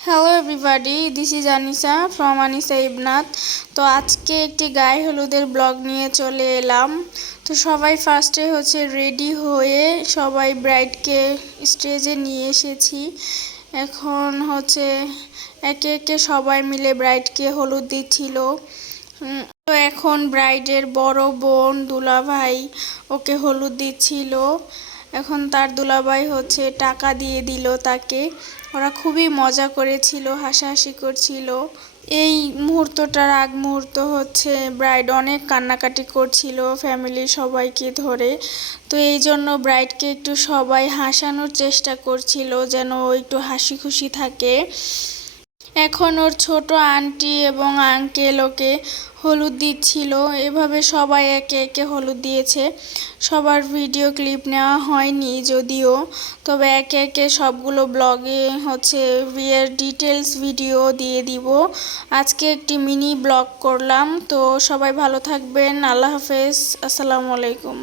Hello everybody, this is Anisa from Anisa Ibnath. তো আজকে একটি গায়ে হলুদের ব্লগ নিয়ে চলে এলাম। তো সবাই ফার্স্টে রেডি হয়ে সবাই ব্রাইডকে স্টেজে নিয়ে এসেছি। এখন একে একে সবাই মিলে ব্রাইডকে হলুদ দিচ্ছিল। তো এখন ব্রাইডের বড় বোন দুলাভাই ওকে হলুদ দিচ্ছিল। এখন তার দুলাভাই টাকা দিয়ে দিল তাকে। ওরা খুবই মজা করেছিল, হাসাহাসি করছিল। এই মুহূর্তটার আগ মুহূর্ত ব্রাইড অনেক কান্নাকাটি করছিল ফ্যামিলির সবাইকে ধরে। তো এই জন্য ব্রাইডকে একটু সবাই হাসানোর চেষ্টা করছিল যেন ও একটু হাসি খুশি থাকে। এখন ওর ছোট আন্টি এবং আঙ্কেল ওকে হলুদ দিচ্ছিল। এভাবে সবাই একে একে হলুদ দিয়েছে। সবার ভিডিও ক্লিপ নেওয়া হয়নি যদিও, তবে একে একে সবগুলো ব্লগে বিয়ের ডিটেলস ভিডিও দিয়ে দিব। আজকে একটি মিনি ব্লগ করলাম। তো সবাই ভালো থাকবেন। আল্লাহ হাফেজ, আসসালামু আলাইকুম।